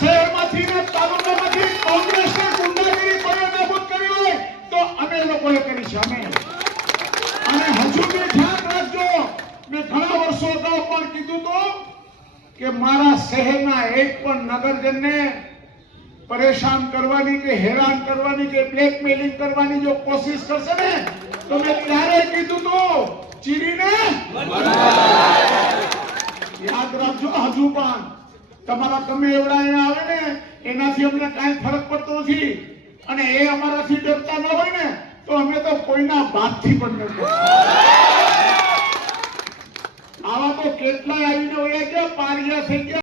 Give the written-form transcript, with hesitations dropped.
શહેરમાંથી ને તાલુકામાંથી કોંગ્રેસને ગુંડાગીરી કોઈ નાબૂદ કરી હોય તો અમે લોકોએ કરી છે અમે. અને હજુ બી ધ્યાન રાખજો, મેં ઘણા વર્ષો અગાઉ પણ કીધું હતું કે મારા શહેરના એક પણ નગરજનને પરેશાન કરવાની કે હેરાન કરવાની કે બ્લેકમેલિંગ કરવાની જો કોશિશ કરશે ને તો મેં ત્યારે કીધું હતું ચીરીને યાદ રાખજો. હજુ પણ તમારા તમે એવડા અહીંયા આવે ને એનાથી અમને કાંઈ ફરક પડતો નથી. અને એ અમારાથી ડરતા ન હોય ને તો અમે તો કોઈના બાદથી પણ ડરતા. આવા તો કેટલાય આવીને વયા ગયા, પારિયા થઈ ગયા.